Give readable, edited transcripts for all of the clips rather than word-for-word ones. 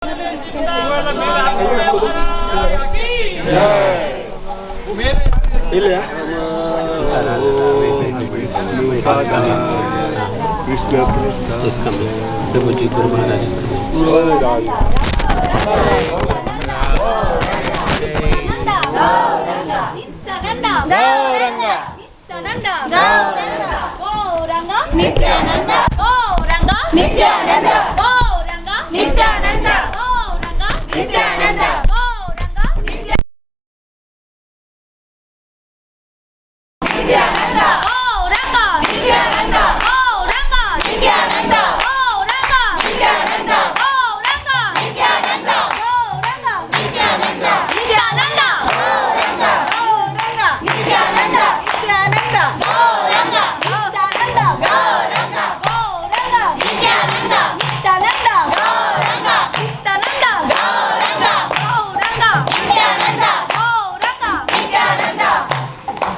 Krishna is coming. Guru Maharaj is coming. Nityananda, Gauranga, Nityananda, Gauranga, Nityananda, Gauranga, Nityananda, Gauranga, Nityananda, Gauranga, Nityananda, Gauranga, Nityananda, Gauranga, Nityananda, Gauranga, Nityananda, Gauranga, Nityananda, Nityananda, Gauranga, Gauranga, Nityananda, Nityananda, Gauranga, Nityananda, Gauranga, Gauranga, Nityananda, Nityananda, Gauranga, Nityananda, Gauranga, Gauranga, Nityananda, Gauranga, Nityananda.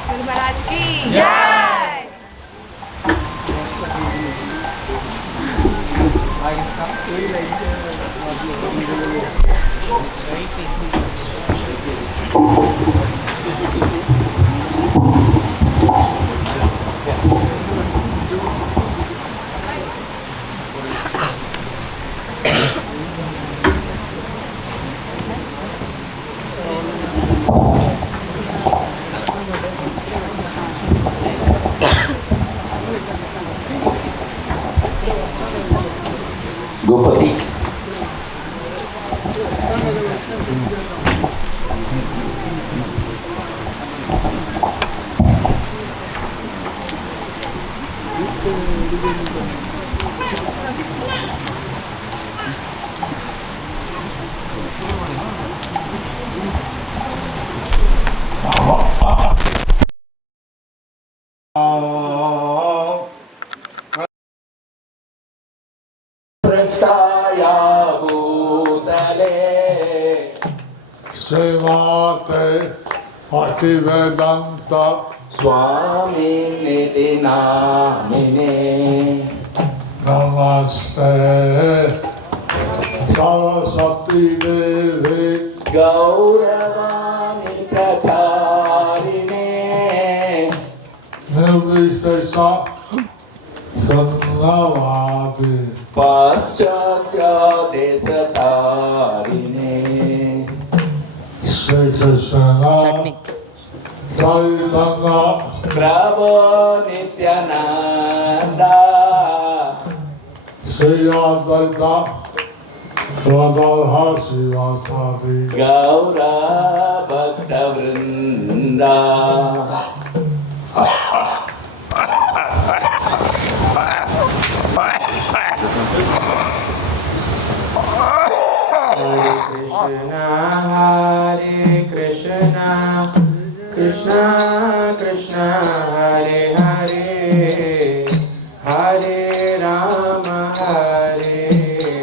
Guru Maharaj ki jai. Gopati. Prestaya Bhutale Srimate Bhaktivedanta Swami Niti Namine Namaste Saraswati Devi Gauravani Pracharine Nirvishesha Sannavadi Paschatya Desatarine Sri Krishna Chaitanya Prabhu Nityananda Sri Advaita Radha Sivasadi Gaura Bhakta Vrinda Hare Krishna, Krishna Krishna, Hare Hare, Hare Rama, Hare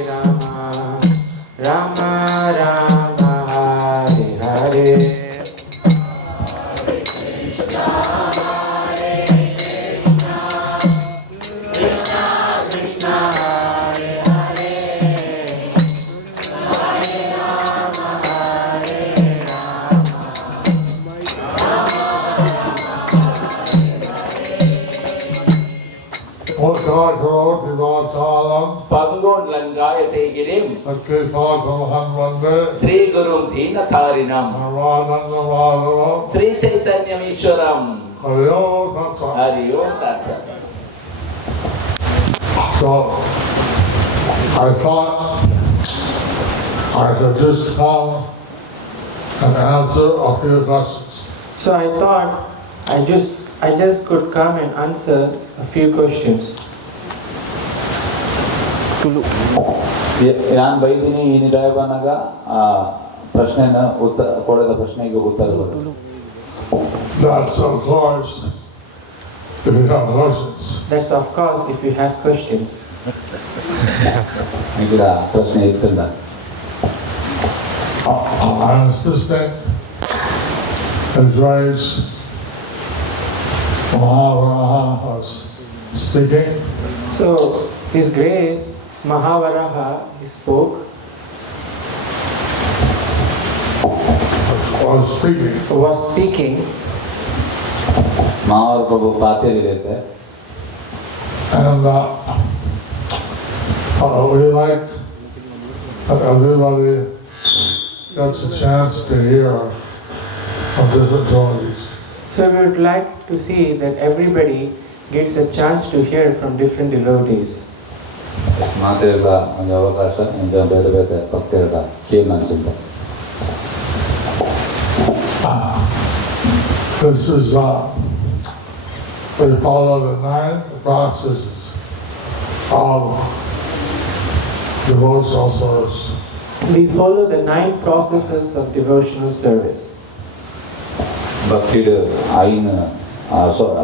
Rama, Rama Rama, Hare Hare. Pangon Langayate Girim Sri Gurum Dhinatharinam Sri Chaitanyam Ishwaram Hariyo Tatsa. So I thought I could just come and answer a few questions. So I thought I just could come and answer a few questions. Tulu. Yan baidini inidayavanaga prashnena kodada prashneಗೆ ಉತ್ತರ ಬರುತ್ತೆ. That's of course if you have questions. That's of course if you have questions. ಈಗ ಪ್ರಶ್ನೆ ಇತ್ತಿಲ್ಲ. Our assistant has raised Mahavaraha speaking. So His Grace Mahavaraha spoke. was speaking. Maharaj Prabhu पाते रहते हैं. And we like that everybody gets a chance to hear of different devotees. So we would like to see that everybody gets a chance to hear from different devotees. ಮಾತೆಲ್ಲ ಒಂದು ಅವಕಾಶ ಇಂದ ಬೇರೆ ಬೇರೆ ಭಕ್ತರ ಕೇಳಂತ. This is we follow the 9 processes of devotional service. We follow the 9 processes of devotional service. ಭಕ್ತಿಯ ಐನ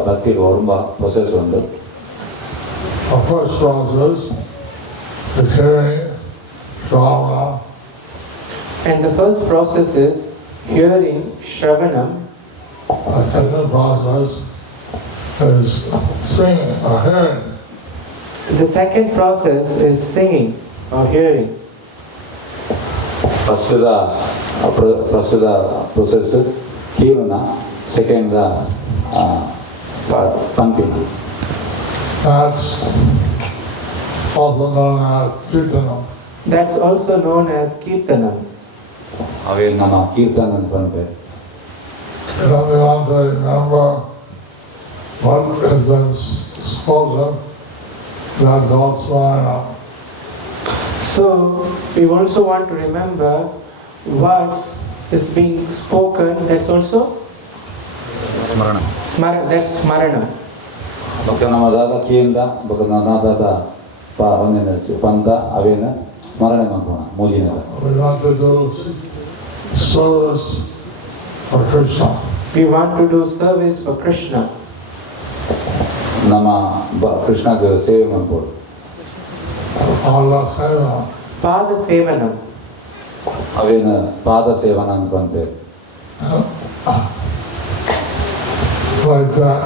ಭಕ್ತಿಯ ಒರಂಬ ಪ್ರೊಸೆಸ್ ಉಂಟು. The first process is hearing, Shravana. And the first process is hearing, Shravanam. The second process is singing or hearing. The second process is singing or hearing. ಪ್ರಸ್ತುತ process ಕೀರ್ಣ, second ಪಂಪಿನ. That's also known as Kirtanam. That's also known as Kirtanam. ಅವೇ ನಮ್ಮ ಕೀರ್ತನ ಅಂತ ಬಂದ್ಬೇಕು. Then we want to remember what has been spoken. That's also So we also want to remember what is being spoken. That's also that's Smarana. ಭಕ್ತ ನಮ್ಮ ದಾದ ಕೀಯಿಂದ ಭಕ್ತ ನನ್ನ ದಾದ ಪಂಥ ಅವೇನ ಸ್ಮರಣೆ ಮಾಡೋಣ ಮೂಜಿನ. we want to do service for Krishna. We want to do service for Krishna. ನಮ್ಮ ಕೃಷ್ಣಗೆ ಸೇವೆ ಮಾಡ್ಬೋದು. Pada Sevanam. ಅವೇನ ಪಾದ ಸೇವನ ಅಂತ ಬಂದ್ಬೇಕು. Like that,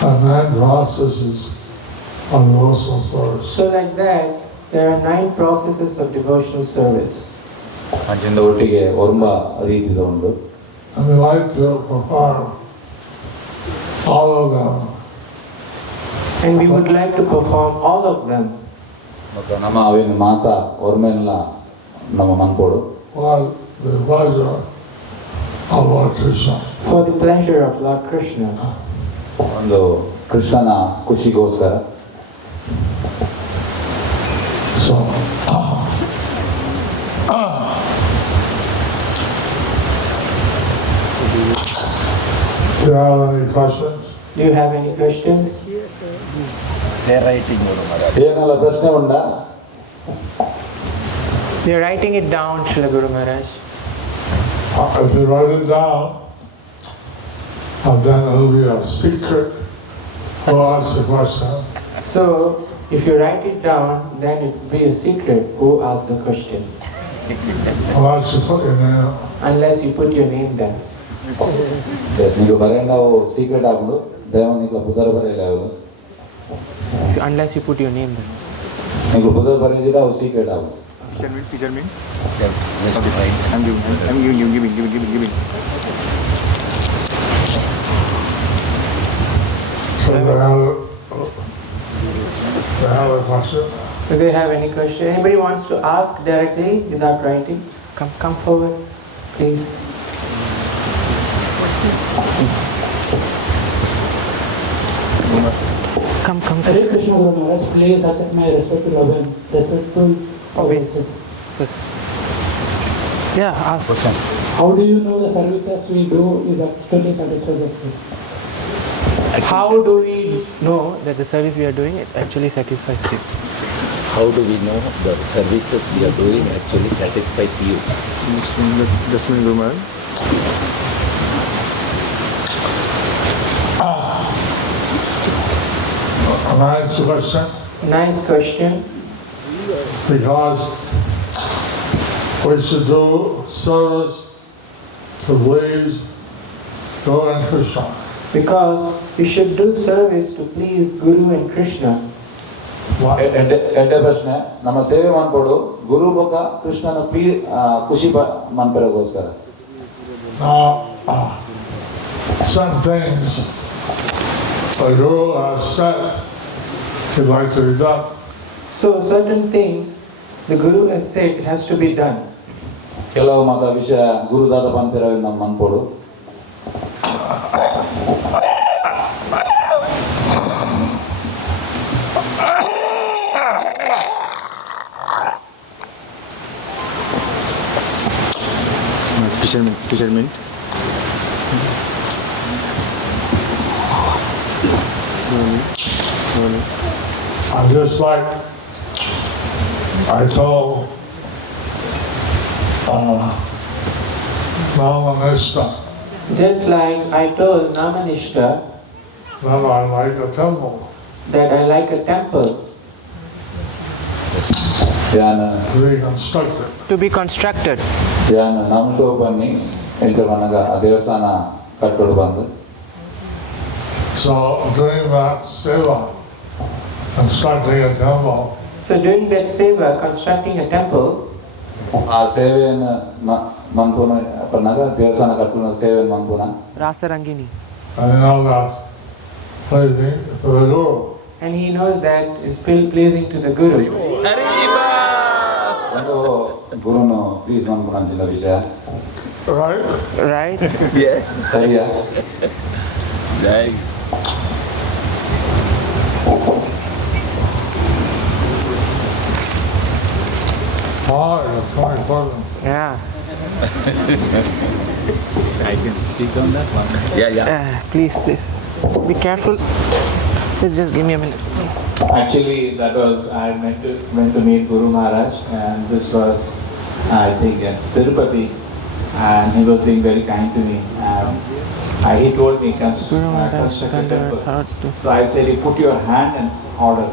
9 processes of devotional service. So like that, there are 9 processes of devotional service. ಅದರಿಂದ ಒಟ್ಟಿಗೆ ಒರ್ಮ ರೀತಿದ ಉಂಟು. And we like to perform all of them. And we would like to perform all of them. ಮತ್ತು ನಮ್ಮ ಅವೇನು ಮಾತಾ ಒರ್ಮೆಲ್ಲ ನಮ್ಮ ಮನ್ಕೊಡು. For the pleasure of Lord Krishna. For the pleasure of Lord Krishna. ಒಂದು ಕೃಷ್ಣನ ಖುಷಿಗೋಸ್ಕರ. So, do you have any questions? Do you have any questions? ಏನೆಲ್ಲ ಪ್ರಶ್ನೆ ಉಂಟಾ? We are writing it down, Srila Guru Maharaj. If you write it down, then it will be a secret who asks the question. So, if you write it down, then it will be a secret who asked the question. Unless you put your name. Unless you put your name there. నీకు బరేండా secret ఆగుండు దైవం నీకు బుధర బరేలావు. Unless you put your name there. నీకు బుధర బరేజిడా secret ఆగు. Teacher mean? I'm giving. So they have a question. Do they have any question? Anybody wants to ask directly without writing? Come forward, please. Come. Hare Krishna Guru Maharaj, please accept my respectful obeisance. Yeah, ask. How do you know the services we do is actually satisfies us? How do we know that the service we are doing it actually satisfies you? How do we know the services we are doing actually satisfies you? Just Guru Maharaj. Nice question. Nice question. Because we should do service to please Guru and Krishna. Because we should do service to please Guru and Krishna. ಎರಡೇ ಪ್ರಶ್ನೆ, ನಮ್ಮ ಸೇವೆ ಮಾಡ್ಕೊಡು ಗುರು ಬೊಕ್ಕ ಕೃಷ್ಣನ ಖುಷಿ ಮನ್ಪೆರಗೋಸ್ಕರ. Some things the Guru has said he'd like to be done. So certain things the Guru has said has to be done. ಕೆಲವು ಮತ ವಿಷಯ ಗುರುದಾದ ಪಂಥರವೆ ನಮ್ಮ ಮನ್ಪೋಡು Fisherman. I'm just like I told Maharaj, Just like I told Namanishta that I like a temple. that I like a temple To be constructed. to be constructed. ಯಾನು ನಮ್ಮ ಶೋಪನ್ನಿ ಎಂತ ಮನಗ ದೇವಸ್ಥಾನ ಕಟ್ಟೋಡು ಬಂದು So doing that seva, constructing a temple, So doing that seva, constructing a temple, ಆ ಸೇವೆಯನ್ನು ಮನ್ಪುನ ಪನ್ನಗ ದೇವಸ್ಥಾನ ಕಟ್ಟುನ ಸೇವೆಯನ್ನು ಮನ್ಪುನ Rasarangini. and you know that's pleasing to the Guru. And he knows that is pleasing to the Guru. ಒಂದು ಗುರುನು please ಮನ್ಪುನ ಅಂಚಿನ ವಿಷಯ Right? Right? ಸರಿಯಾ Oh, it's very important. Yeah. I can speak on that one. Please. Be careful. Please just give me a minute. Actually, that was, I went to meet Guru Maharaj, and this was, I think, in Tirupati, and he was being very kind to me. He told me, Guru Maharaj, construct a temple. hard to... So I said, you put your hand and order.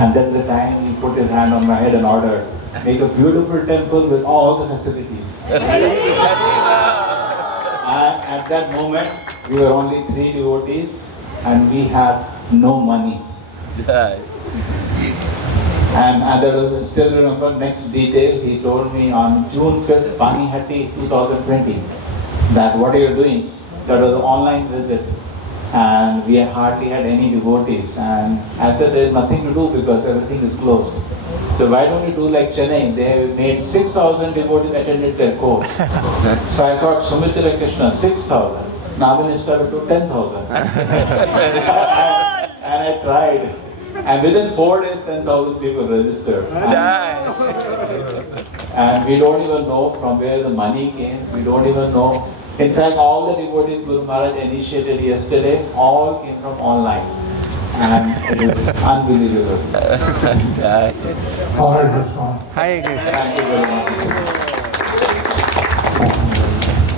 And then the time he put his hand on my head and ordered, make a beautiful temple with all the facilities. And at that moment, we were only 3 devotees, and we had no money. And I still remember next detail, he told me on June 5th, Panihatti 2020, that what are you doing? That was an online visit, and we hardly had any devotees. And I said, there's nothing to do because everything is closed. So why don't you do like Chennai? They have made 6,000 devotees attended their course. So I thought, Sumitra Krishna, 6,000. Namanishta will do 10,000. And I tried. And within 4 days, 10,000 people registered. And we don't even know from where the money came. We don't even know. In fact, all the devotees Guru Maharaj initiated yesterday, all came from online. And it is unbelievable. Hare Krishna. Hare Krishna. Thank you very much.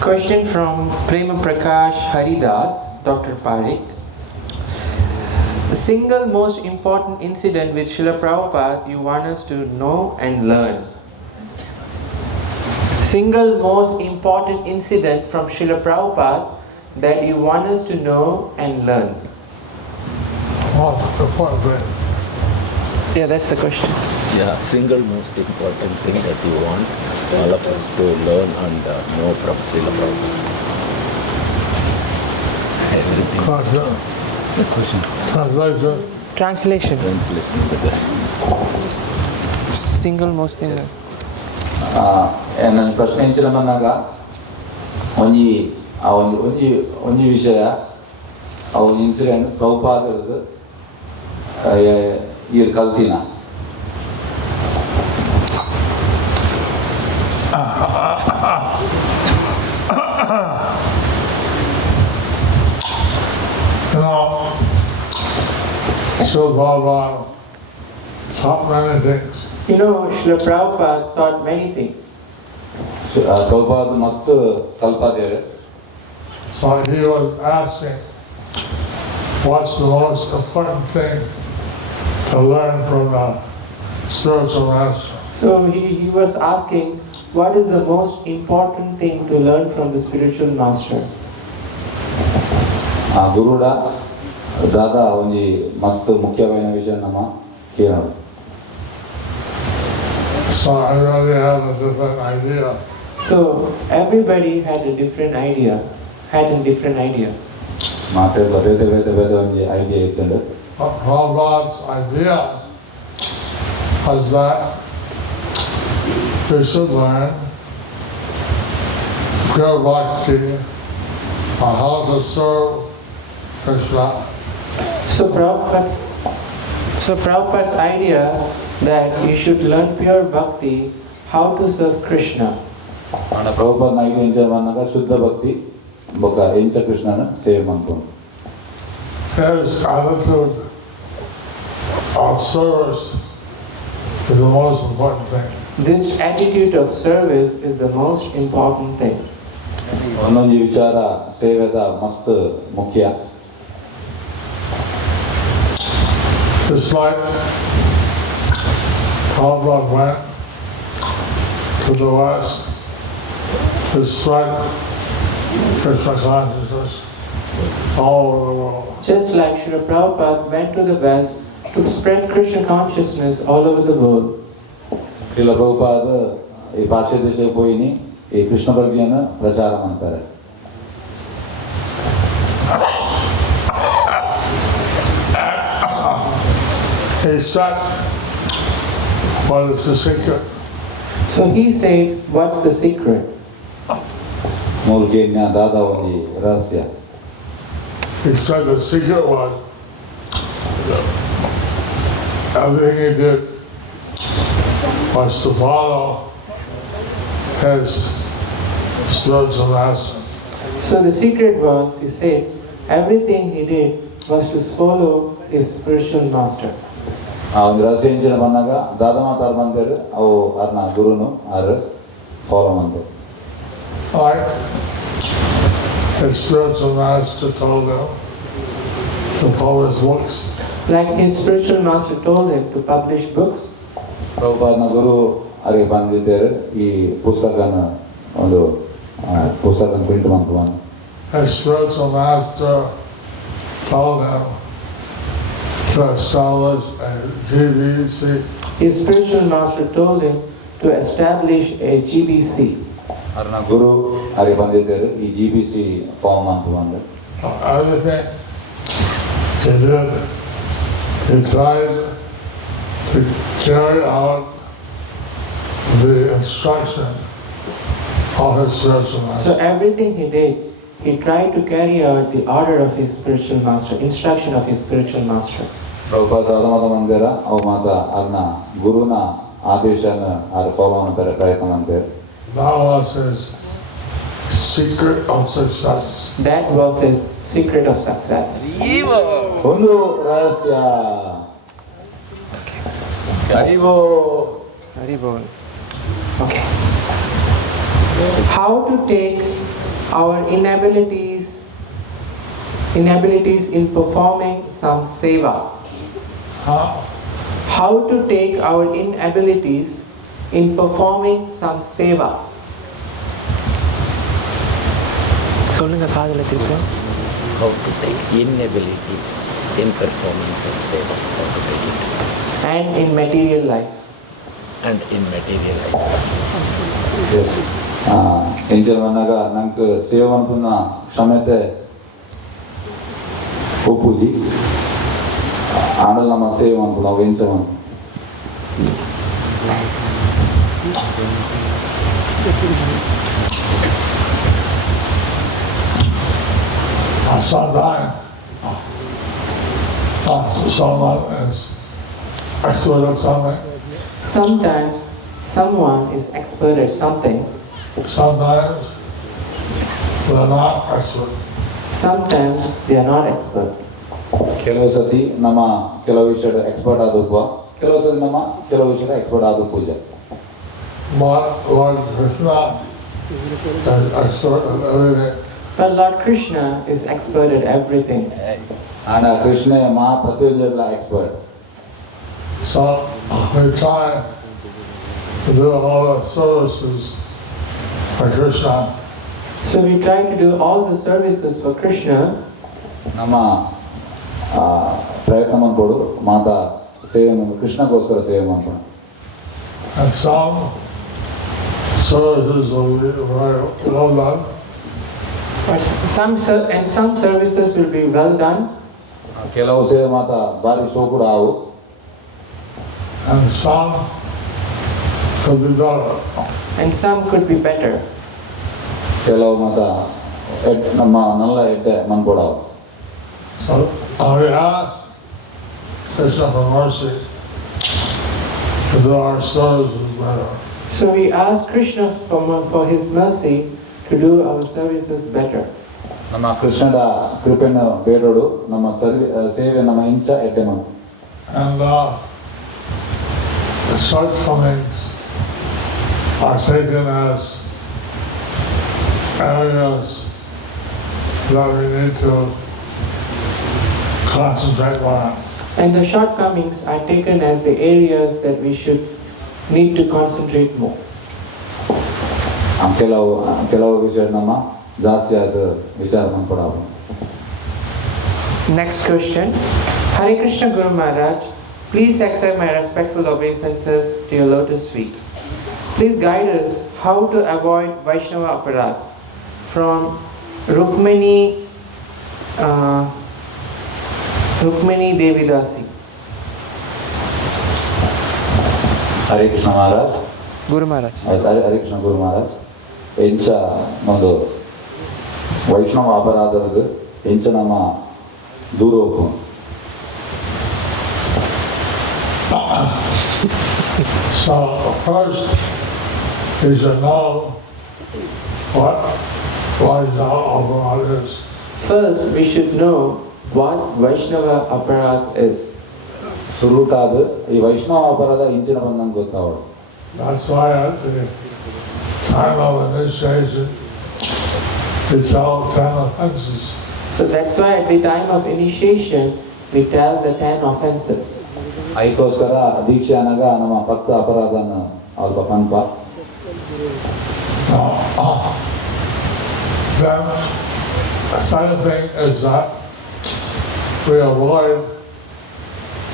Question from Prema Prakash Haridas, Dr. Parekh. The single most important incident with Srila Prabhupada you want us to know and learn. Single most important incident from Srila Prabhupada that you want us to know and learn. What's the point then? Yeah, that's the question. Yeah, single most important thing that you want all of us to learn and know from Srila Prabhupada. Everything. Translation. Translation. Translation to this. Single most thing. ನನ್ನ ಪ್ರಶ್ನಿಂಚಿರಮನ್ನಾಗ ಒಂಜಿ ವಿಷಯ ಆ ಒಂದು incident ಪ್ರಭುಪಾದರದು ಇವ್ರು ಕಲ್ತಿನ So Bhagavan taught many things. You know, Srila Prabhupada taught many things. Prabhupada ಮಸ್ತ್ ಕಲ್ಪಾದೇವ್ರೆ So he was asking, what's the most important thing to learn from the spiritual master? So he was asking, what is the most important thing to learn from the spiritual master? ಆ ಗುರುಡ ದಾದಾ ಒಂಜಿ ಮಸ್ತ್ ಮುಖ್ಯವಾದ ವಿಷಯ ನಮ್ಮ ಕೇಳೋದು So I really have a different idea So everybody had a different idea. మాట్లాడుతూ వేద idea ఇస్తుండే. Prabhupada's idea was that we should learn pure bhakti on how to serve Krishna. So Prabhupada's idea that you should learn pure bhakti, how to serve Krishna. మన ప్రభుపాదన idea ఏం చేయమన్నాక శుద్ధ భక్తి ఒక ఎంచ కృష్ణను చేయమనుకోండి. His attitude of service is the most important thing. This attitude of service is the most important thing. ಒಂದೊಂದು ವಿಚಾರ ಸೇವೆದ ಮಸ್ತ್ ಮುಖ್ಯ. Just like Prabhupada went to the West to spread Krishna consciousness all over the world. Just like Srila Prabhupada went to the West to spread Krishna consciousness all over the world. Srila Prabhupada ఈ పాశ్చాత్య దేశకు పోయి ఈ కృష్ణ భక్తిಯನ್ನು ప్రచారం అంటారు. He said, what is the secret? So he said, what's the secret? ಮೂಲ್ಕೇನ್ಯ ದಾದ ಒಂದು ರಹಸ್ಯ. He said the secret was everything he did was to follow his spiritual master. So the secret was, he said, everything he did was to follow his spiritual master. ಆ ಒಂದು ರಹಸ್ಯ ಎಂಚಿನ ಬಂದಾಗ ದಾದ ಮಾತಾಡ ಬಂತೇಳಿ ಅವು ಅದನ್ನ ಗುರುನು ಆರು ಫಾಲೋ ಮಾಡ್ತಾರೆ. Like his spiritual master told him to publish books. Like his spiritual master told him to publish books. ప్రభుపాದನ ಗುರು ಅವರಿಗೆ ಬಂದಿದ್ದಾರೆ ಈ ಪುಸ್ತಕನ ಒಂದು ಪುಸ್ತಕ ಪ್ರಿಂಟ್ ಮಾಡ್ಕೊಂಡು. His spiritual master told him to establish a GBC. His spiritual master told him to establish a GBC. ಅದನ್ನ ಗುರು ಅವರಿಗೆ ಬಂದಿದ್ದಾರೆ ಈ GBC ಫಾರ್ಮ್ ಮಾಡ್ಕೊಂಡು. Everything he did, he tried to carry out the instruction of his spiritual master. So everything he did, he tried to carry out the order of his spiritual master, instruction of his spiritual master. Prabhupada ಅದ ಮಂದಿರ ಅವು ಮಾತ ಅದನ್ನ ಗುರುನ ಆದೇಶನ ಅದು follow ಮಾಡ್ತಾರೆ ಪ್ರಯತ್ನ ಮಾಡ್ತಾರೆ. That was his secret of success. That was his secret of success. ಒಂದು ರಹಸ್ಯ. Haribol. Okay. How to take our inabilities in performing some seva. How to take our inabilities in performing some seva. சொல்லுங்க காதுல திருப்பி. How to take inabilities in performing some seva. How to take it. And in material life. And in material life. ఏం చేయమన్నాగా నాకు సేవ అనుకున్న క్షమತೆ ಒಪ್ಪುಜಿ ಆಡಲ್ ನಮ್ಮ ಸೇವೆ ಅನ್ಕೊಂಡು ನಾವು ಎಂಚವನು Sometimes someone is expert at something. Sometimes they're not expert. Sometimes they are not expert. ಕೆಲವು ಸತಿ ನಮ್ಮ ಕೆಲವು ವಿಷಯದ ಎಕ್ಸ್ಪರ್ಟ್ ಆದಪ್ಪ ಕೆಲವು ಸತಿ ನಮ್ಮ ಕೆಲವು ವಿಷಯದ ಎಕ್ಸ್ಪರ್ಟ್ ಆದ ಪೂಜೆ. Lord Krishna is expert at everything. But Lord Krishna is expert at everything. And Krishna ma pratyonjala expert. So we try to do all the services for Krishna. So we try to do all the services for Krishna. ನಮ್ಮ ಪ್ರಯತ್ನ ಮಾಡ್ಕೊಡು ಮಾತಾ ಸೇವೆ ಕೃಷ್ಣಗೋಸ್ಕರ ಸೇವೆ ಮಾಡ್ಕೊಂಡು. And some services will be very well done. But some services will be well done, ಕೆಲವು ಸೇವೆ ಮಾತ್ರ ಭಾರಿ ಶೋಕುಡ ಆವು and some could be better. and some could be better. ಕೆಲವು ಮಾತ್ರ ನಮ್ಮ ನಲ್ಲ ಎಡ್ಡೆ ಮನ್ಕೊಡಾವು. So we ask Krishna for mercy to do our services better. So we ask Krishna for his mercy to do our services better. ನಮ್ಮ ಕೃಷ್ಣದ ಕೃಪೆಯನ್ನು ಬೇಡೋಡು ನಮ್ಮ ಸೇವೆ ನಮ್ಮ ಇಂಚ ಎಡ್ಡೆ Mann. And the shortcomings are taken as areas that we need to concentrate on. And the shortcomings are taken as the areas that we should need to concentrate more. ಕೆಲವು ವಿಷಯ ನಮ್ಮ ಜಾಸ್ತಿ ಆದ ವಿಚಾರ ಮನ್ಕೊಡಾವು. Next question. Hare Krishna Guru Maharaj, please accept my respectful obeisances to your lotus feet. Please guide us how to avoid Vaishnava aparadh from Rukmini Devidasi. Hare Krishna Maharaj. Guru Maharaj. Hare Krishna ಗುರು ಮಹಾರಾಜ್ ಎಂಚ ಒಂದು ವೈಷ್ಣವ ಅಪರಾಧದ ಎಂಚ ನಮ್ಮ ದೂರ ಹೋಗು. So first you should know what Vaishnava aparadh is. First, we should know what Vaishnava aparadh is. ಸುರುಟಾದ ಈ ವೈಷ್ಣವ ಅಪರಾಧ ಇಂಚಿನ ಬಂದಂಗೆ ಗೊತ್ತಾವಳು. That's why at the time of initiation we tell 10 offenses. So that's why at the time of initiation, we tell the 10 offenses. ಅದಕ್ಕೋಸ್ಕರ ದೀಕ್ಷೆ ಅನ್ನಾಗ ನಮ್ಮ ಭಕ್ತ ಅಪರಾಧನ ಅಲ್ಪ Pampa. Then the second thing is that we avoid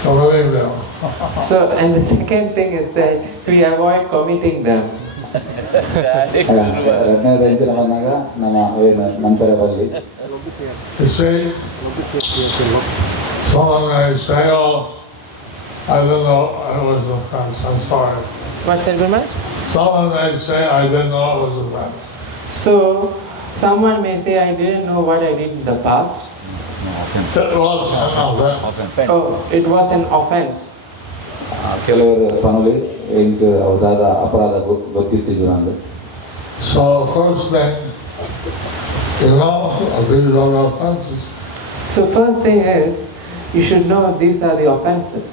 committing them. So, and the second thing is that we avoid committing them. ಎರಡನೇದು ಇಂಚಿನ ಬಂದಾಗ ನಮ್ಮ ನಂತರ ಬರಲಿ. You see, someone may say, oh, I didn't know it was an offense, I'm sorry. What's that, Guru Maharaj? Someone may say, I didn't know it was an offense. So, someone may say, I didn't know what I did in the past. It was an offense. Oh, it was an offense. ಕೆಲವರು ಪನಲಿ ಎಂಟು ಅವದಾದ ಅಪರಾಧ ಗೊತ್ತಿರ್ತಿದ್ರು ಅಂದ್ರೆ. So first thing, these are the offenses. So first thing is, you should know these are the offenses.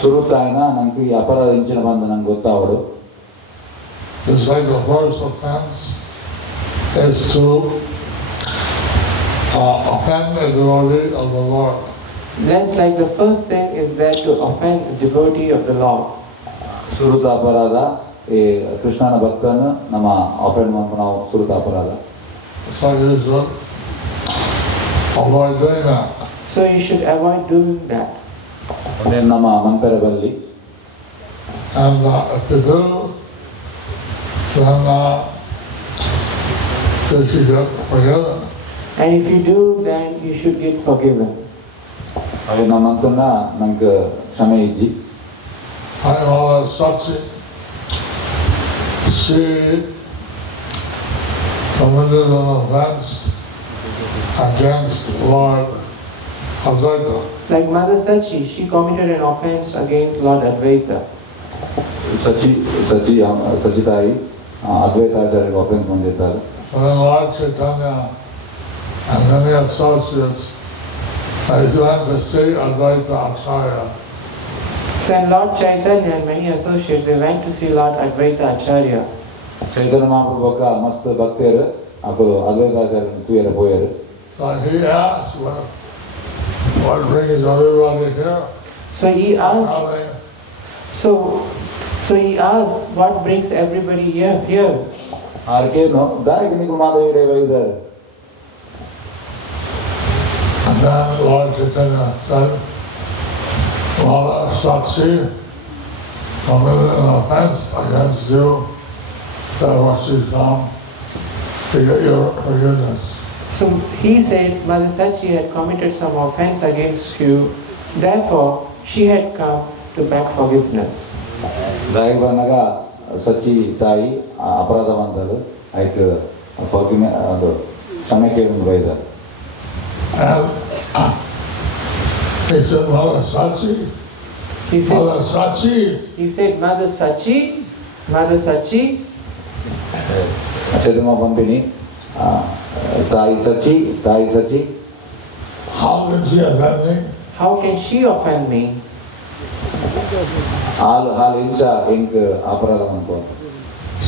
ಸುರುತ್ತಾಯನ ನಂಗೆ ಈ ಅಪರಾಧ ಇಂಚಿನ ಬಂದು ನಂಗೆ ಗೊತ್ತಾವಡು. Just like the first offense is to offend the devotee of the Lord. Just like the first thing is that to offend the devotee of the Lord. ಸುರುತ ಅಪರಾಧ ಈ ಕೃಷ್ಣನ ಭಕ್ತನ ನಮ್ಮ ಅಫೆಂಡ್ ಮಾಡ್ಕೊಂಡು ನಾವು ಸುರುತ ಅಪರಾಧ. So you should avoid doing that. So you should avoid doing that. ನಮ್ಮ ಮಂಪೆರ ಬಲ್ಲಿ. And if you do, then you should get forgiven. And if you do, then you should get forgiven. ಅవి ನಮ್ಮಂತನ್ನ ನಂಗೆ ಕ್ಷಮೆ ಇಜ್ಜಿ. I was such she committed an offense against Lord Advaita. Like Mother Sachi, she committed an offense against Lord Advaita. ಸಚಿತಾಯಿ ಅದ್ವೈತಾಚಾರ್ಯರಿಗೆ offence ಬಂದಿರ್ತಾರೆ. So then Lord Chaitanya and many associates went to see Advaita Acharya. So and Lord Chaitanya and many associates, they went to see Lord Advaita Acharya. ಚೈತನ್ಯ ಮಹಾಪ್ರಭು ಬೊಕ್ಕ ಮಸ್ತ್ ಭಕ್ತಿಯರು ಅಕ್ಕರು ಅದ್ವೈತಾಚಾರ್ಯ ತೂಯರ ಪೋಯರು. So he asked, what brings everybody here? So he asked, what brings everybody here? ಆರ್ಕೇನು ದಾರಿಗೆ ನಿಮ್ಗೆ ಮಾತಾಡಿದ್ರೆ ಇದ್ದಾರೆ. And then Lord Chaitanya said, well, Sakshi committed an offense against you that what she's done to get your forgiveness. So he said Mother Sachi had committed some offense against you, therefore she had come to beg forgiveness. ದಯಗಬನಾಗ Sachi ತಾಯಿ ಅಪರಾಧ ಬಂದಳು ಆಯ್ತು ಅದು ಕ್ಷಮೆ ಕೇಳಿ ಬೈದರು. And he said, Mother Sachi, He said, Mother Sachi, he said, Mother Sachi, Mother Sachi. ಚೇತಮ್ಮ ಬಂದಿನಿ ತಾಯಿ ಸಚ್ಚಿ ತಾಯಿ Sachi. how can she offend me? How can she offend me? ಹಾಲು ಇಂಚ ಇಂಕ್ ಅಪರಾಧ ಅನ್ಕೋ.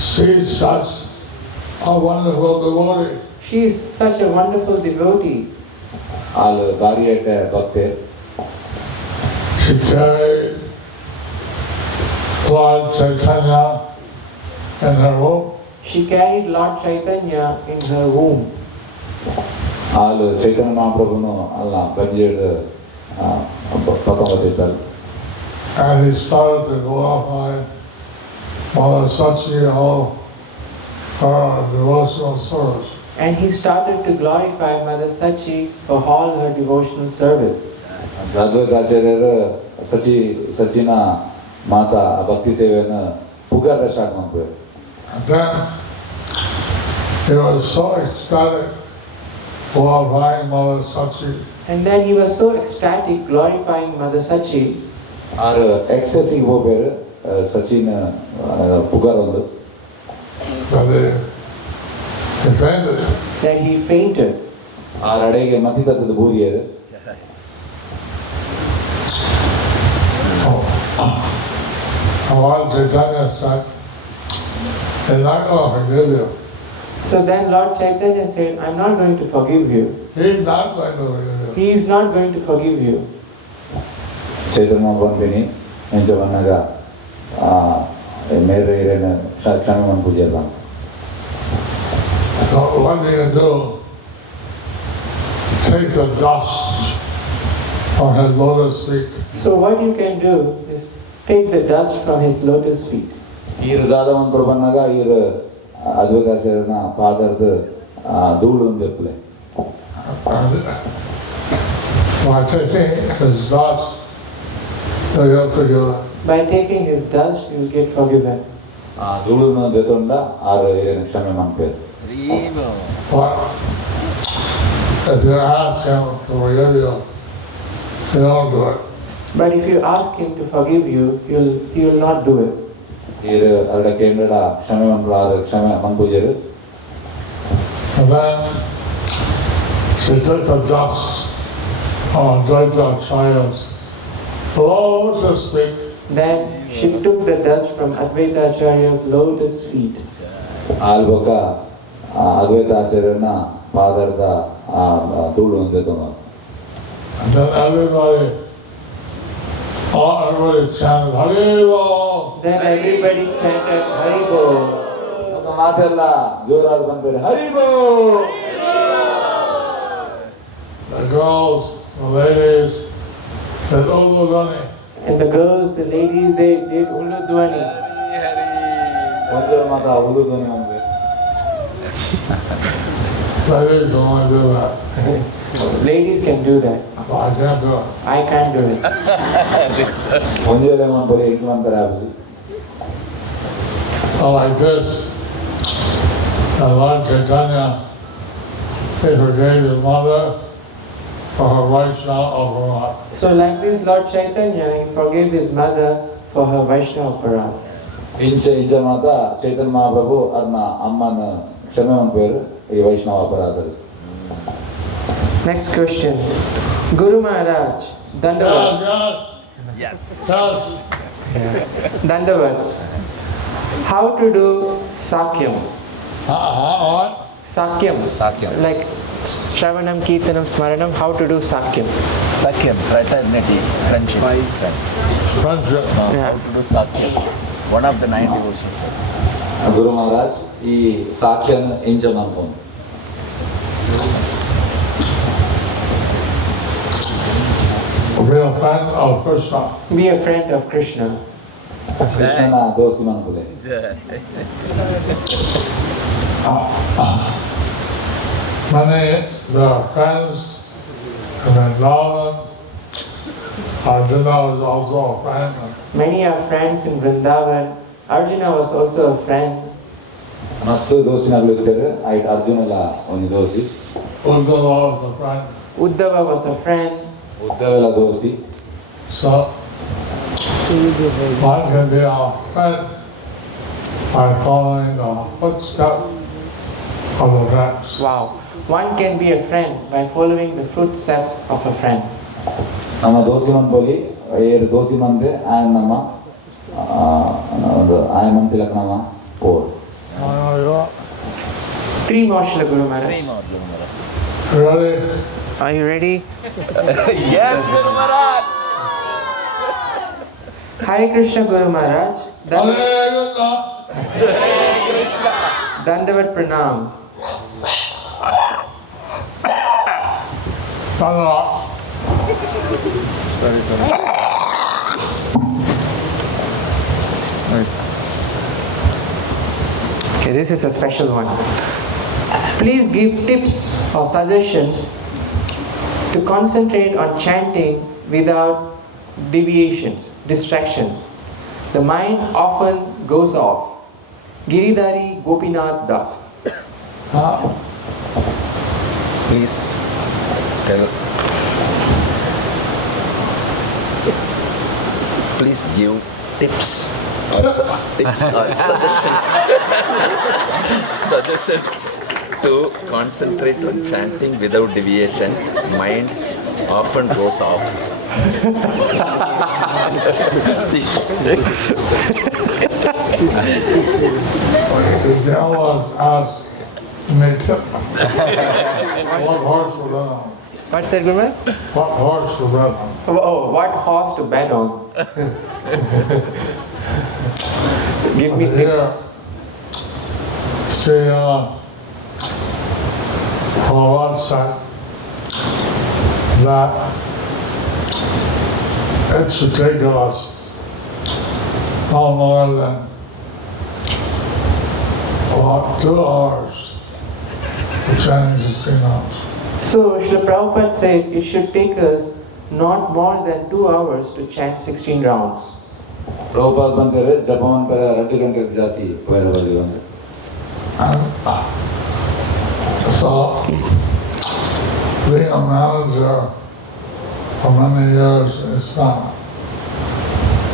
She's such a wonderful devotee. She is such a wonderful devotee. ಹಾಲು ದಾರಿ ಐತೆ ಭಕ್ತೆ. She carried Lord Chaitanya in her womb. She carried Lord Chaitanya in her womb. ಹಾಲು ಚೈತನ್ಯ ಮಹಾಪ್ರಭುನು ಅಲ್ಲ ಗಂಜೇಡು ಪಕ್ಕಂಬತ್ತಿದ್ದರು. And he started to glorify Mother Sachi all her devotional service. And he started to glorify Mother Sachi for all her devotional service. ಅದ್ವೈತಾಚಾರ್ಯರು Sachin ಮಾತಾ ಭಕ್ತಿ ಸೇವೆಯನ್ನು ಪುಗಾರ start ಮಾಡ್ಬೇಕು. And then he was so ecstatic glorifying Mother Sachi. And then he was so ecstatic glorifying Mother Sachi. ಆರು ಎಕ್ಸೆಸಿಗೆ ಹೋಗ್ಬೇರು ಸಚಿನ್ ಪುಗಾರ ಒಂದು That he fainted. ಆರು ಅಡೆಗೆ ಮತ್ತಿದ್ದದ್ದು ಬೂದಿಯರು. Lord Chaitanya said, he's not going to forgive you. So then Lord Chaitanya said, I'm not going to forgive you. He's not going to forgive you. He is not going to forgive you. ಚೈತನ್ಯ ಬಂದಿನಿ ಎಂಚ ಬಂದಾಗ ಮೇರೆ ಹಿರೇನ ಕ್ಷಮೆ ಪೂಜೆ ಇಲ್ಲ. So what do you do? Take the dust from his lotus feet. So what you can do is take the dust from his lotus feet. ಈರು ದಾದವಂತರು ಬಂದಾಗ ಈರು ಅದ್ವೈತಾಚಾರ್ಯನ ಪಾದರದ ಧೂಳು ಒಂದಿರ್ಪಲೆ. By taking his dust, you have to give it. By taking his dust, you will get forgiven. ಧೂಳನ್ನು ಬೆತ್ತೊಂಡ ಆರು ಹಿರೇನ ಕ್ಷಮೆ ಮಾಡ್ಬೇಕು. But if you ask him to forgive you, he won't do it. But if you ask him to forgive you, he will not do it. ಈರು ಅರ್ಧ ಕೇಂದ್ರ ಕ್ಷಮೆ ಮಂತ್ರ ಆರು ಕ್ಷಮೆ ಮಂಪೂಜೆರು. And then she took the dust of Advaita Acharya's lotus feet. Then she took the dust from Advaita Acharya's lotus feet. ಆಲ್ಬಕ ಅದ್ವೈತಾಚಾರ್ಯನ ಪಾದರದ ಧೂಳು ಒಂದಿತ್ತು. And then everybody chanted Haribo. Then everybody chanted Haribo. ಮಾತೆಲ್ಲ ಜೋರಾಗಿ ಬಂದ್ಬೇಡಿ ಹರಿಬೋ. The girls, the ladies, said Uludani. And the girls, the ladies, they did Uludwani. ಒಂದು ಮಾತ ಉಳುಧ್ವನಿ ಅಂದ್ರೆ Ladies only do that. Ladies can do that. So I can't do it. I can't do it. ಒಂದೇಳೆ ಮಾಡ್ತಾರೆ ಹೆಂಗೆ ಮಾಡ್ತಾರೆ ಆಗಿ. So like this, Lord Chaitanya, he forgave his mother for her Vaishnava aparat. So like this, Lord Chaitanya, he forgave his mother for her Vaishnava aparat. ಇಂಚ ಮಾತ ಚೈತನ್ಯ ಮಹಾಪ್ರಭು ಅದನ್ನ ಅಮ್ಮನ ಕ್ಷಮೆ ಮಾಡ್ಬೇರು ಈ ವೈಷ್ಣವ ಅಪರಾಧರು. Next question. Guru Maharaj, Dandavats. Yes. Dandavats. How to do Sakyam? What? Sakyam. Like Shravanam, Kirtanam, Smaranam, how to do Sakyam? Sakyam, fraternity, friendship. Friendship. How to do Sakyam. One of the 9 devotions. ಗುರು ಮಹಾರಾಜ್ ಈ ಸಾಕ್ಯನ ಇಂಚ ಮಾಡ್ಕೊಂಡು Be a friend of Krishna. Be a friend of Krishna. ಕೃಷ್ಣನ ದೋಸ್ತಿ ಮನ್ಕುಲೆ Many the friends in Vrindavan, Arjuna was also a friend. Many are friends in Vrindavan. Arjuna was also a friend. ಮಸ್ತ್ ದೋಸ್ತಿನಾಗ್ಲು ಇರ್ತಾರೆ ಐಟ್ ಅರ್ಜುನಲ್ಲ ಒಂದು ದೋಸ್ತಿ Uddhava was a friend. Uddhava was a friend. ಉದ್ದವೆಲ್ಲ ದೋಸ್ತಿ So one can be a friend by following the footsteps of the friends. Wow. One can be a friend by following the footsteps of a friend. ನಮ್ಮ ದೋಸ್ತಿ ಮನ್ಪಲ್ಲಿ ಏರು ದೋಸ್ತಿ ಮಂದೆ ಆಯನ್ ನಮ್ಮ ಒಂದು ಆಯನ್ ಮಂತಿಲಕ್ ನಮ್ಮ ಓಡ್ Three more Srila Guru Maharaj. Ready? Are you ready? Yes, Guru Maharaj. Hare Krishna Guru Maharaj. Dandavat pranams. Sorry. Okay, this is a special one. Please give tips or suggestions to concentrate on chanting without deviations, distraction. The mind often goes off. Giridhari Gopinath Das. Please tell. Please give tips or suggestions to concentrate on chanting without deviation. Mind often goes off. Tips. The devil asked me what horse to bet on. What's that, Guru Maharaj? What horse to bet on? Oh, what horse to bet on? Give me tips. Here, see, Maharaj said that it should take us no more than about 2 hours for chanting 16 hours. So, Srila Prabhupada said it should take us not more than 2 hours to chant 16 rounds. Prabhupada ಬಂದರೆ ಜಪವನ್ ಪರ 2 ಗಂಟೆಗೆ ಜಾಸ್ತಿ ಬರಬಾರದು ಅಂದ್ರೆ So, being a manager for many years is not.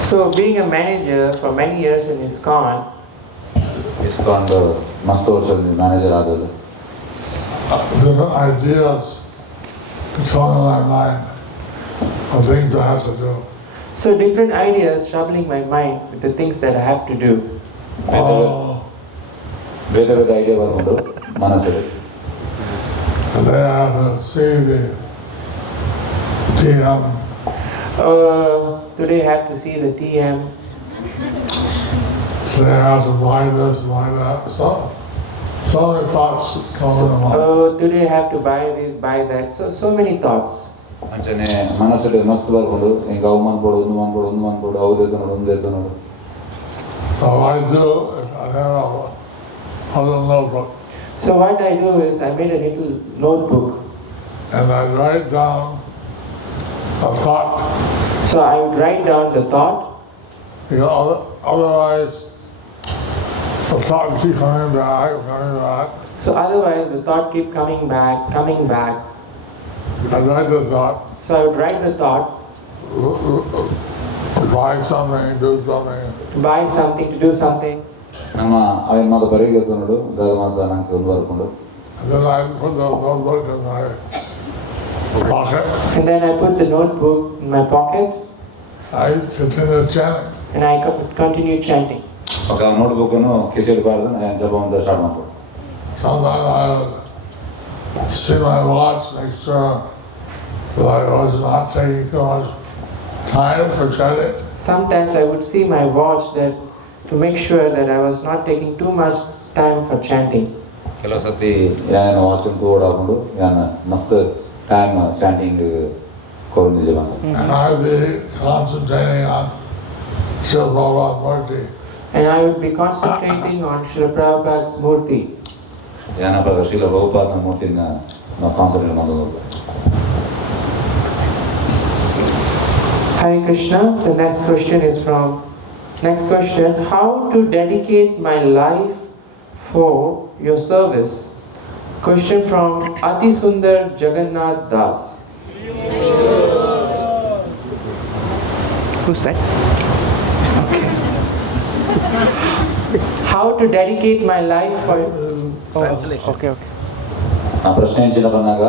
So, being a manager for many years in ISKCON, ISKCON ಮಸ್ತ್ ವರ್ಷದ manager ಆದದ್ದು Different ideas to come in my mind of things I have to do. so different ideas troubling my mind with the things that I have to do. ಬೇರೆ ಬೇರೆ idea ಬರ್ಕೊಂಡು ಮನಸ್ಸಲ್ಲಿ And then I have to see the TM. Today I have to see the TM. Today I have to buy this, buy that. So many thoughts come in my mind. Today I have to buy this, buy that. So many thoughts. ಅಂಚನೆ ಮನಸ್ಸಲ್ಲಿ ಮಸ್ತ್ ಬರ್ಕೊಂಡು ಈಗ ಅವು ಮನ್ಕೊಡು ಒಂದು ಮನ್ಕೊಡು ಅವ್ರು ನೋಡು ಒಂದು ನೋಡು So I do, I have a little notebook. So what I do is I made a little notebook. And I write down a thought. So I would write down the thought. Because otherwise, the thought keeps coming back. So otherwise the thought keep coming back. I write the thought. So I would write the thought. Buy something, do something. Buy something, to do something. ನಮ್ಮ ಅವ ಮಾತು ಬರೀಗೆ ನೋಡು ದಾಗ ಮಾತು ನಂಗೆ ಒಂದು ಬರ್ಕೊಂಡು And then I put the notebook in my pocket. And then I put the notebook in my pocket. I continue chanting. And I continue chanting. ఒక ನೋಟ್ಬುಕ್ಕನ್ನು ಕಿಸಿಡ್ಬಾರ್ದು ನಾನು ಜಪ ಅಂತ ಸ್ಟಾರ್ಟ್ ಮಾಡ್ಬೋದು Sometimes I would see my watch, make sure that I was not taking too much time for chanting. Sometimes I would see my watch to make sure that I was not taking too much time for chanting. ಕೆಲವು ಸತಿ ಏನು ವಾಚನ್ ಓಡಾಕೊಂಡು ಏನು ಮಸ್ತ್ time chanting ಕೊಡು ನಿಜ And I would be concentrating on Srila Prabhupada Murti. And I would be concentrating on Srila Prabhupada's Murti. Jayapataka Srila Prabhupada Murtina concentrate ಮಾಡೋದು. Hare Krishna. The next question is how to dedicate my life for your service? Question from Ati Sundar Jagannath Das. Who's that? Okay. How to dedicate my life for Translation. Okay. ಆ ಪ್ರಶ್ನೆ ಏನ ಬಂದಾಗ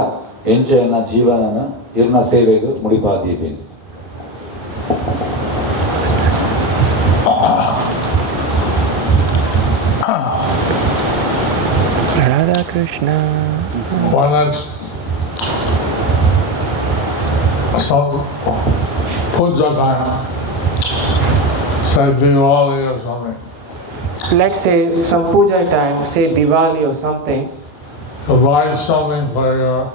ಎಂಚೆನ ಜೀವನನ ಇರ್ನ ಸೇವೆಗೆ ಮುಡಿಪಾದೀವಿ. Radha Krishna. Once some puja time, say Diwali or something, Let's say some puja time, say Diwali or something. to buy something for your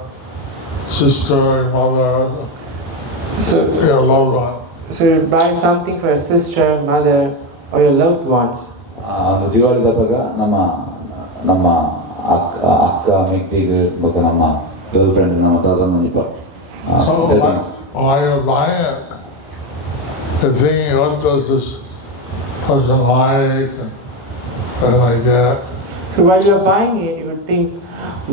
sister or mother, your loved one. So you buy something for your sister, mother, or your loved ones. ಒಂದು ದಿವಾಳಿದಾಗ ನಮ್ಮ ಅಕ್ಕ ಮೆಟ್ಟಿಗೆ ಮತ್ತು ನಮ್ಮ girl friend ನಮ್ಮ ತಾತನ So while you're buying it, you're thinking, what does this person like, and what do I get? So while you're buying it, you would think,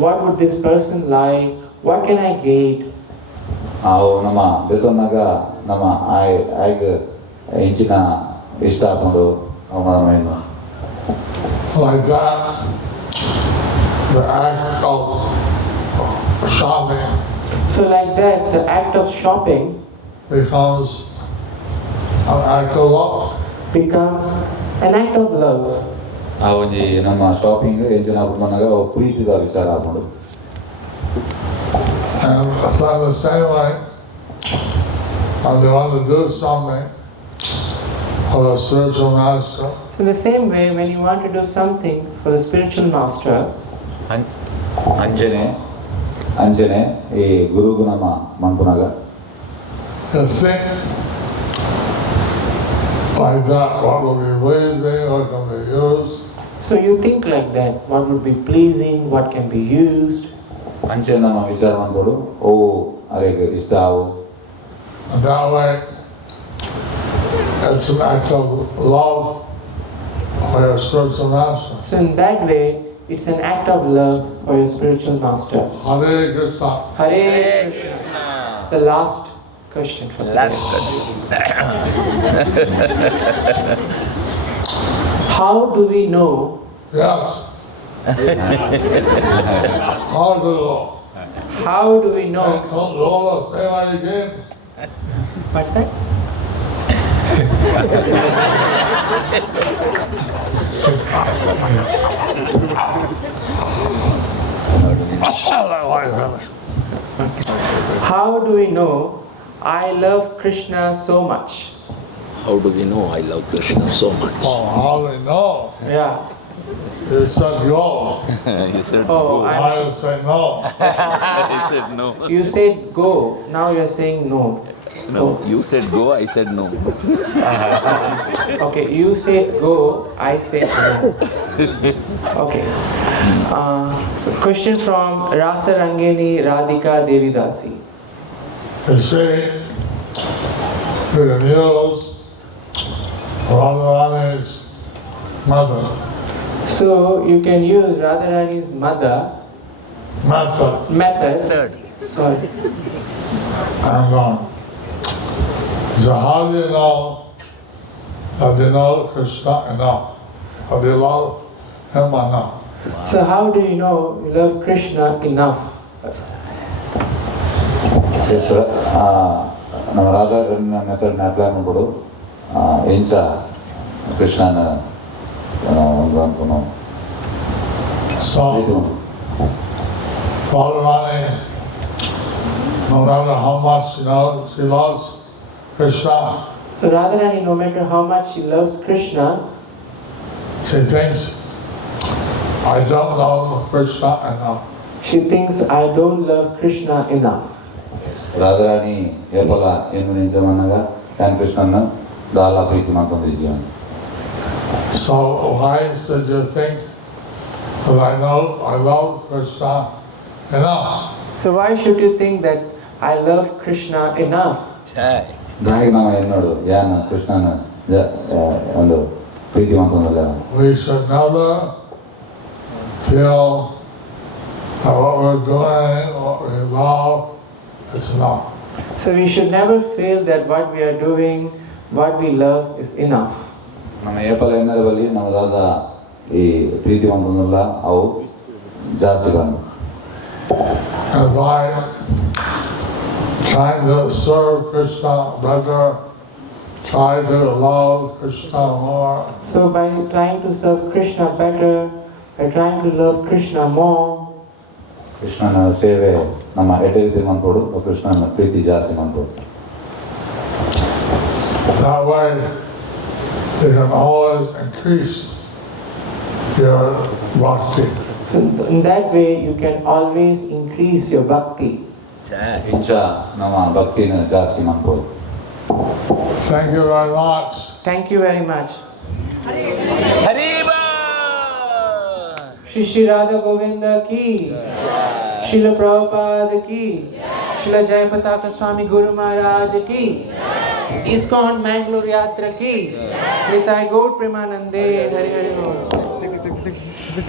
what would this person like? What can I get? ಅವು ನಮ್ಮ ಬೇತನಾಗ ನಮ್ಮ ಆಯ್ಕೆ ಹೆಂಚಿನ ಇಷ್ಟ ಹಾಕೊಂಡು ಅವನ ಏನು Like that, the act of shopping So like that, the act of shopping becomes an act of love. becomes an act of love. ಆ ಒಂದು ನಮ್ಮ ಶಾಪಿಂಗ್ ಹೆಂಚಿನ ಬಂದಾಗ ಪ್ರೀತಿದ ವಿಚಾರ ಹಾಕೊಂಡು And so in the same way, when they want to do something for the spiritual master, So in the same way, when you want to do something for the spiritual master, ಅಂಚನೆ ಈ ಗುರುಗೂ ನಮ್ಮ ಮನ್ಪುನಾಗ you think like that, what will be pleasing, what can be used. so you think like that, what would be pleasing, what can be used. ಅಂಚೆ ನಮ್ಮ ವಿಚಾರ ಮಾಡ್ಕೊಡು ಓ ಅರೆಗೆ ಇಷ್ಟ ಆವು And that way, it's an act of love for your spiritual master. So in that way, it's an act of love for your spiritual master. Hare Krishna. Hare Krishna. The last question for today. Last question. How do we know? Yes. How do you How do we know? say what you gave? What's that? How do we know I love Krishna so much? How do we know I love Krishna so much? Oh, how do you know? Yeah. You said go. You said Oh, go. I would say no. I said no. You said go. Now you're saying no. No, you said go, I said no. Okay, you said go, I said no. Okay. Question from Rasa Rangini Radhika Devidasi. You see, you can use Radharani's mother, So you can use Radharani's method. Sorry. and so how do you know that you know Krishna enough? How do you love him enough? So how do you know you love Krishna enough? ನಮ್ಮ Radha ಮೆಥಡ್ನ apply ಮಾಡ್ಬಿಡು ಇಂಚ ಕೃಷ್ಣನ ಒಂದು ಅನ್ಕೊಂಡು So, Radharani, no matter how much she loves Krishna, So Radharani, no matter how much she loves Krishna, she thinks, I don't love Krishna enough. she thinks I don't love Krishna enough. Radharani ಹೇಪಲ ಏನು ನಿಜ ಮನಗ ಶ್ರೀ ಕೃಷ್ಣನ ದಾಲ ಪ್ರೀತಿ ಮಾಡ್ಕೊಂಡು ಜೀವನ. So why should you think that I love Krishna enough? So why should you think that I love Krishna enough? ಹಾಗೆ ನಾವು ಏನು ನೋಡು ಯಾನ ಕೃಷ್ಣನ ಒಂದು ಪ್ರೀತಿ ಮಾಡ್ಕೊಂಡಲ್ಲ. We should never feel that what we're doing, what we love, is enough. So we should never feel that what we are doing, what we love is enough. ನಮ್ಮ apple ಏನಾರ ಬಲ್ಲಿ ನಮ್ಮದಾದ ಈ ಪ್ರೀತಿ ಮಾಡ್ಕೊಂಡಲ್ಲ ಅವು ಜಾಸ್ತಿ ಬಂದು. And by trying to serve Krishna better, try to love Krishna more. So by trying to serve Krishna better, by trying to love Krishna more, ಕೃಷ್ಣನ ಸೇವೆ ನಮ್ಮ ಎಡೆ ರೀತಿ ಮಾಡ್ಕೊಡು, ಕೃಷ್ಣನ ಪ್ರೀತಿ ಜಾಸ್ತಿ ಮಾಡ್ಕೊಡು. That way you can always increase your bhakti. so in that way you can always increase your bhakti. ಇಂಚ ನಮ್ಮ ಭಕ್ತಿನ ಜಾಸ್ತಿ ಮಾಡ್ಕೊಡು. Thank you very much. Thank you very much. Hariba! Shri Shri Radha Govinda ki, Srila Prabhupada ki, Srila Jayapataka Swami Guru Maharaj ki, ISKCON Mangalore Yatra ki, Nitai Gaur Premanande, Hari Hari Bol.